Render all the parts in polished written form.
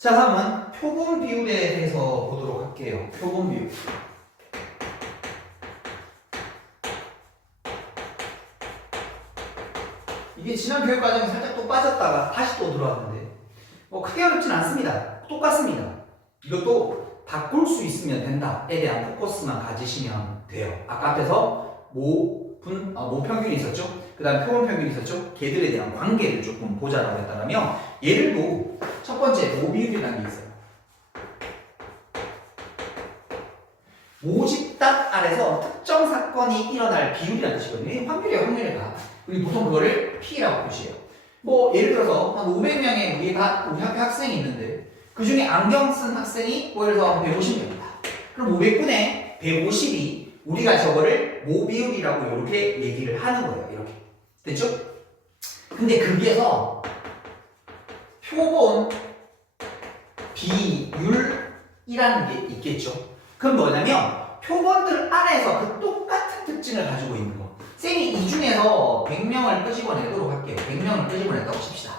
자, 다음은 표본 비율에 대해서 보도록 할게요. 표본 비율. 이게 지난 교육 과정에 살짝 또 빠졌다가 다시 또 들어왔는데 뭐 크게 어렵진 않습니다. 똑같습니다. 이것도 바꿀 수 있으면 된다에 대한 포커스만 가지시면 돼요. 아까 앞에서 모평균이 있었죠? 그 다음 표본평균이 있었죠? 걔들에 대한 관계를 조금 보자라고 했다면 예를 들어 첫 번째 모비율이라는 게 있어요. 모집단 안에서 특정 사건이 일어날 비율이라는 뜻이거든요. 확률이에요, 확률이다. 우리 보통 그거를 P라고 표시해요. 뭐 예를 들어서 한 500명의 우리 학교 학생이 있는데 그 중에 안경 쓴 학생이 예를 들어서 150명이다. 그럼 500분의 150이 우리가 저거를 모비율이라고 이렇게 얘기를 하는 거예요. 이렇게. 됐죠? 근데 거기에서 표본 비율이라는 게 있겠죠. 그럼 뭐냐면 표본들 안에서 그 똑같은 특징을 가지고 있는 거. 쌤이 이 중에서 100명을 끄집어내도록 할게요. 100명을 끄집어냈다고 칩시다.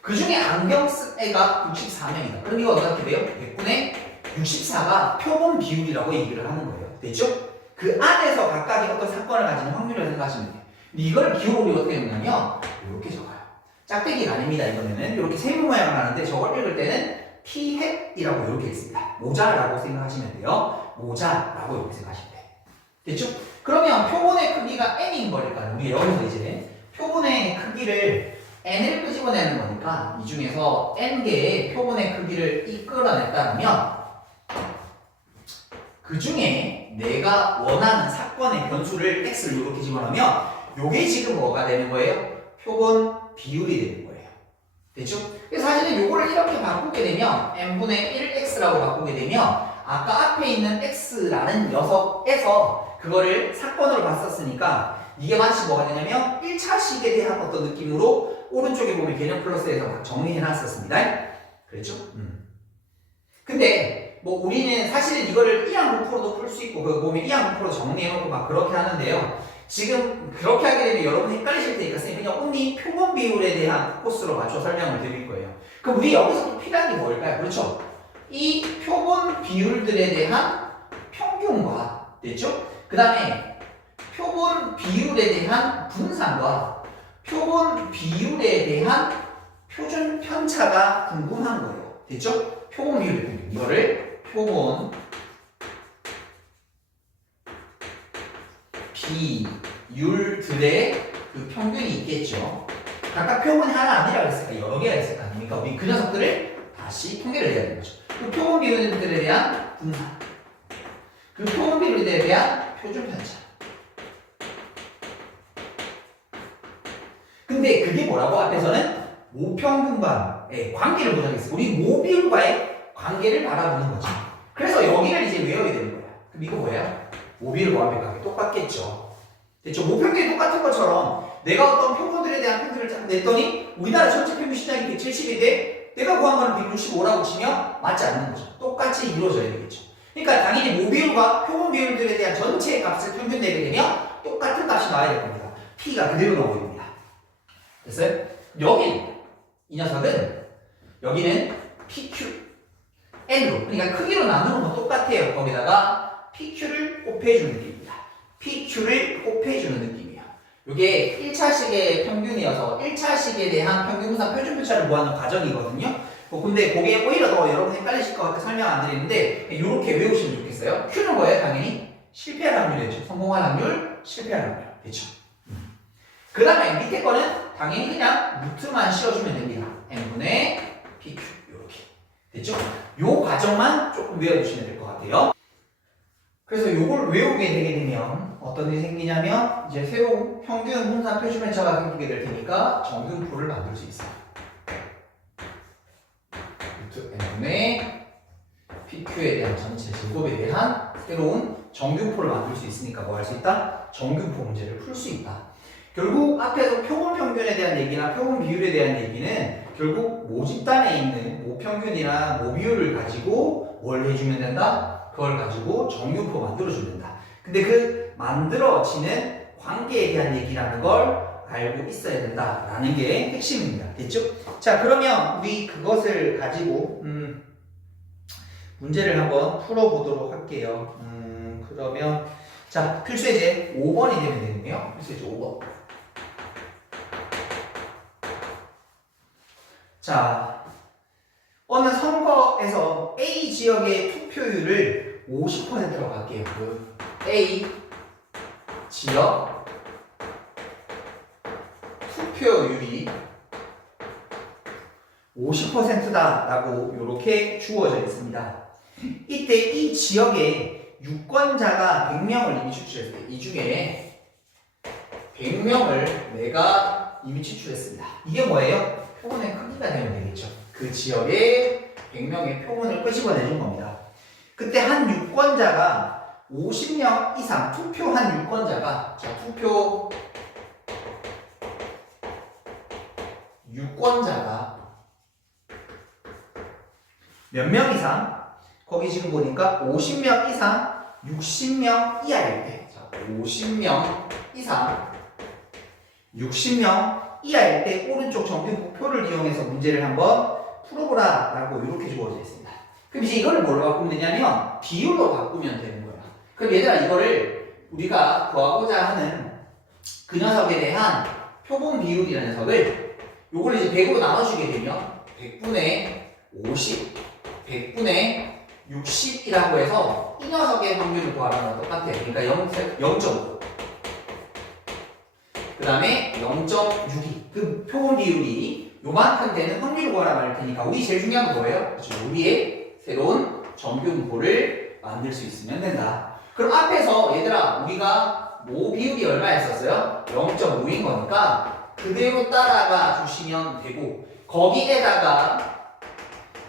그 중에 안경 쓴 애가 64명이다. 그럼 이거 어떻게 돼요? 100분의 64가 표본 비율이라고 얘기를 하는 거예요. 됐죠? 그 안에서 각각의 어떤 사건을 가지는 확률을 생각하시면 돼요. 근데 이걸 기호로 어떻게 적냐면 이렇게 적어요. 짝대기가 아닙니다. 이번에는 이렇게 세모 모양을 하는데 저걸 읽을 때는 P햇이라고 이렇게 있습니다. 모자라고 생각하시면 돼요. 모자라고 이렇게 생각하시면 돼요. 됐죠? 그러면 표본의 크기가 n인 거니까 우리 여기서 이제 표본의 크기를 n을 끄집어내는 거니까 이 중에서 n개의 표본의 크기를 이끌어냈다면 그 중에 내가 원하는 사건의 변수를 x를 이렇게 집어넣으면 요게 지금 뭐가 되는 거예요? 표본 비율이 되는 거예요. 됐죠? 그래서 사실은 요거를 이렇게 바꾸게 되면 n분의 1x라고 바꾸게 되면 아까 앞에 있는 x라는 녀석에서 그거를 사건으로 봤었으니까 이게 마치 뭐가 되냐면 1차식에 대한 어떤 느낌으로 오른쪽에 보면 개념 플러스에서 정리해 놨었습니다. 그랬죠? 근데 뭐 우리는 사실은 이거를 이항 부포로도 풀 수 있고 그거 보면 이항 부포로 정리해 놓고 막 그렇게 하는데요. 지금 그렇게 하게 되면 여러분 헷갈리실 테니까 쌤이 그냥 온리 표본 비율에 대한 포커스로 맞춰 설명을 드릴 거예요. 그럼 우리 여기서 또 필요한 게 뭘까요? 그렇죠? 이 표본 비율들에 대한 평균과 됐죠? 그 다음에 표본 비율에 대한 분산과 표본 비율에 대한 표준 편차가 궁금한 거예요. 됐죠? 표본 비율의 평균. 이거를 표본 비율들의 그 평균이 있겠죠. 각각 표본이 하나 아니라 그랬을까? 여러 개가 있을 거 아닙니까? 우리 그 녀석들을 다시 통계를 내야 되는 거죠. 그 표본 비율들에 대한 분산, 그 표본 비율들에 대한 표준 편차. 근데 그게 뭐라고? 앞에서는 모평균과의 관계를 보자고 했어요. 우리 모비율과의 관계를 바라보는 거죠. 그래서 여기를 이제 외워야 되는 거야. 그럼 이거 뭐예요? 모비율과 완벽하게 똑같겠죠. 됐죠? 모평균이 똑같은 것처럼 내가 어떤 표본들에 대한 평균을 딱 냈더니 우리나라 전체 평균 시장이 170인데 내가 구한 거는 165라고 치면 맞지 않는 거죠. 똑같이 이루어져야 되겠죠. 그러니까 당연히 모비율과 표본 비율들에 대한 전체 값을 평균 내게 되면 똑같은 값이 나와야 될 겁니다. P가 그대로 나오게 됩니다. 됐어요? 여기 이 녀석은 여기는 PQ N으로 그러니까 크기로 나누는 건 똑같아요. 거기다가 PQ를 곱해주는 느낌입니다. PQ를 곱해주는 느낌이에요. 이게 1차식의 평균이어서 1차식에 대한 평균분산 표준편차를 구하는 과정이거든요. 근데 그게 오히려 더 여러분 헷갈리실 것 같아 설명 안 드리는데 이렇게 외우시면 좋겠어요. Q는 뭐예요? 당연히 실패할 확률이죠. 성공할 확률, 실패할 확률. 됐죠? 그 다음에 밑에 거는 당연히 그냥 루트만 씌워주면 됩니다. n분의 pq 이렇게 됐죠? 요 과정만 조금 외워주시면 될 것 같아요. 그래서 요걸 외우게 되게 되면 어떤 일이 생기냐면 이제 새로운 평균 분산 표준편차가 생기게 될 테니까 정균표를 만들 수 있어요. 루트 n분의 pq에 대한 전체 제곱에 대한 새로운 정균표를 만들 수 있으니까 뭐 할 수 있다? 정균표 문제를 풀 수 있다. 결국 앞에서 표본 평균에 대한 얘기나 표본 비율에 대한 얘기는 결국 모집단에 있는 모평균이나 모비율을 가지고 뭘 해주면 된다? 그걸 가지고 정균표 만들어주면 된다. 근데 그 만들어지는 관계에 대한 얘기라는 걸 알고 있어야 된다라는 게 핵심입니다. 됐죠? 자, 그러면 우리 그것을 가지고 문제를 한번 풀어보도록 할게요. 그러면 자, 필수예제 5번이 되면 되겠네요. 필수예제 5번. 자, 어느 선거에서 A 지역의 투표율을 50%로 갈게요. 그 A 지역 투표율이 50%다라고 이렇게 주어져 있습니다. 이때 이 지역에 유권자가 100명을 이미 추출했어요. 이 중에 100명을 내가 이미 추출했습니다. 이게 뭐예요? 표본의 크기가 되면 되겠죠. 그 지역에 100명의 표본을 끄집어내준 겁니다. 그때 한 유권자가 50명 이상 투표한 유권자가 유권자가 몇 명 이상? 거기 지금 보니까 50명 이상 60명 이하일 때, 자, 50명 이상 60명 이하일 때 오른쪽 정비표를 이용해서 문제를 한번 풀어보라 라고 이렇게 주어져 있습니다. 그럼 이제 이걸 뭘로 바꾸면 되냐면 비율로 바꾸면 되는 거야. 그럼 얘들아, 이거를 우리가 구하고자 하는 그 녀석에 대한 표본 비율이라는 녀석을 요걸 이제 100으로 나눠주게 되면 100분의 50, 100분의 60이라고 해서 이 녀석의 확률을 구하는 거랑 똑같아요. 그러니까 0.5. 그 다음에 0.62. 그 표본 비율이 요만큼 되는 확률을 구하라고 할 테니까 우리 제일 중요한 건 뭐예요? 그렇죠. 우리의 새로운 정규분포를 만들 수 있으면 된다. 그럼 앞에서 얘들아, 우리가 모 비율이 얼마였었어요? 0.5인 거니까 그대로 따라가 주시면 되고, 거기에다가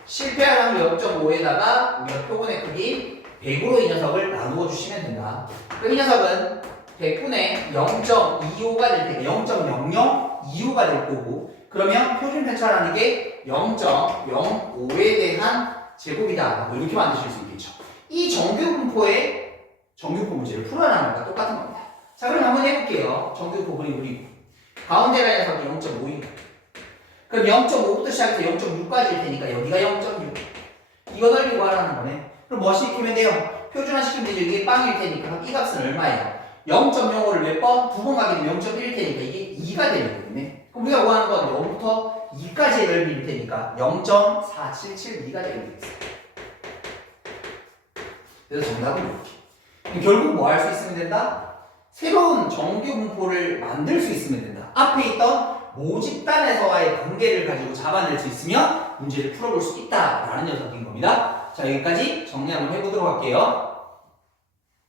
실패할 확률 0.5에다가 우리가 표본의 크기 100으로 이 녀석을 나누어 주시면 된다. 그럼 이 녀석은 100분의 0.25가 될 테니까 0.0025가 될 거고, 그러면 표준 편차라는 게 0.05에 대한 제곱이다. 이렇게 만드실 수 있겠죠. 이 정규분포의 정규분포 문제를 풀어나가는 것과 똑같은 겁니다. 자, 그럼 한번 해볼게요. 정규분포 그리고 가운데 라인에서 0.5입니다. 그럼 0.5부터 시작해서 0.6까지일 테니까 여기가 0.6. 이거 넓이 구하라는 거네. 그럼 뭐 시키면 돼요? 표준화 시키면 되죠. 이게 빵일 테니까 이 값은 얼마예요? 0.05를 몇 번? 두 번 가게 되면 0.1일 테니까 이게 2가 되는 거거든요. 그럼 우리가 구하는 건 0부터 2까지의 넓이일 테니까 0.4772가 되는 거겠어요. 그래서 정답은 이렇게. 결국 뭐 할 수 있으면 된다? 새로운 정규 분포를 만들 수 있으면 된다. 앞에 있던 모집단에서와의 관계를 가지고 잡아낼 수 있으면 문제를 풀어볼 수 있다라는 녀석인 겁니다. 자, 여기까지 정리 한번 해보도록 할게요.